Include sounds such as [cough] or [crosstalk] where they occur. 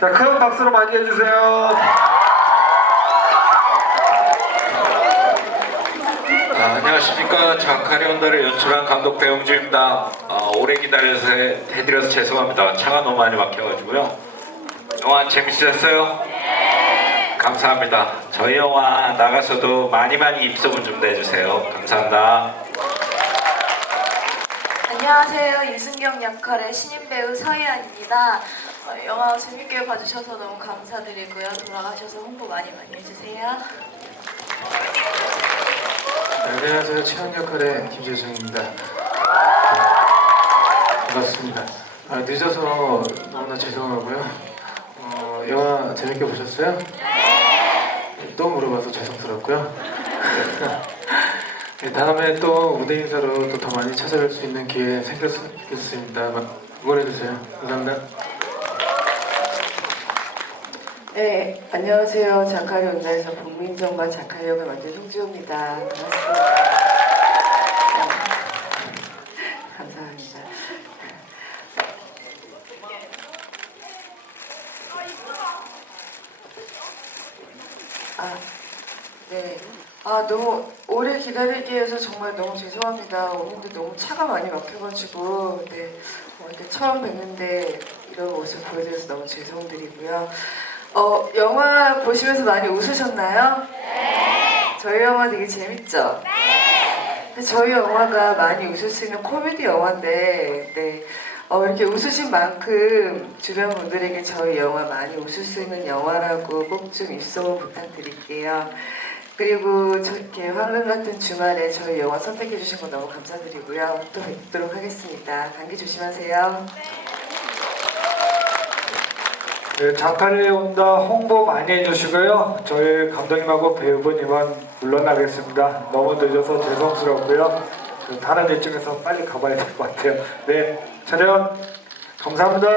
자, 큰 박수로 맞이해 주세요. 아, 안녕하십니까 자카리 온다를 연출한 감독 배용주입니다. 아, 오래 기다려서 해- 해드려서 죄송합니다. 차가 너무 많이 막혀가지고요. 영화 재밌으셨어요? 감사합니다. 저희 영화 나가서도 많이 많이 입소문 좀 내주세요. 감사합니다. 안녕하세요. 이승경 역할의 신인 배우 서희안입니다. 어, 영화 재밌게 봐주셔서 너무 감사드리고요. 돌아가셔서 홍보 많이 많이 해주세요. 네, 안녕하세요. 최양 역할의 김재중입니다. 네, 반갑습니다. 아, 늦어서 너무나 죄송하고요. 어, 영화 재밌게 보셨어요? 네. 또 물어봐서 죄송스럽고요. [laughs] 네, 다음에 또 무대 인사로 또 더 많이 찾아뵐 수 있는 기회. 마- 응원해주세요. 감사합니다. 네, 안녕하세요. 자카리 온다에서 복민정과 자카리 역을 맡은 송지호입니다. 반갑습니다. 네, 감사합니다. 아, 네. 아, 너무 오래 기다리게 해서 정말 너무 죄송합니다. 오는데 너무 차가 많이 막혀가지고, 네. 어, 이렇게 처음 뵙는데 이런 모습 보여드려서 너무 죄송드리고요. 어, 영화 보시면서 많이 웃으셨나요? 네. 저희 영화 되게 재밌죠? 네. 저희 영화가 많이 웃을 수 있는 코미디 영화인데, 네. 어, 이렇게 웃으신 만큼 주변 분들에게 저희 영화 많이 웃을 수 있는 영화라고 꼭 좀 입소문 부탁드릴게요. 그리고 저렇게 황금 같은 주말에 저희 영화 선택해 주신 거 너무 감사드리고요. 또 뵙도록 하겠습니다. 감기 조심하세요. 네, 자카리에 온다 홍보 많이 해주시고요. 저희 감독님하고 배우분이만 물러나겠습니다. 너무 늦어서 죄송스럽고요. 그 다른 일정에서 빨리 가봐야 될 것 같아요. 네, 촬영 감사합니다.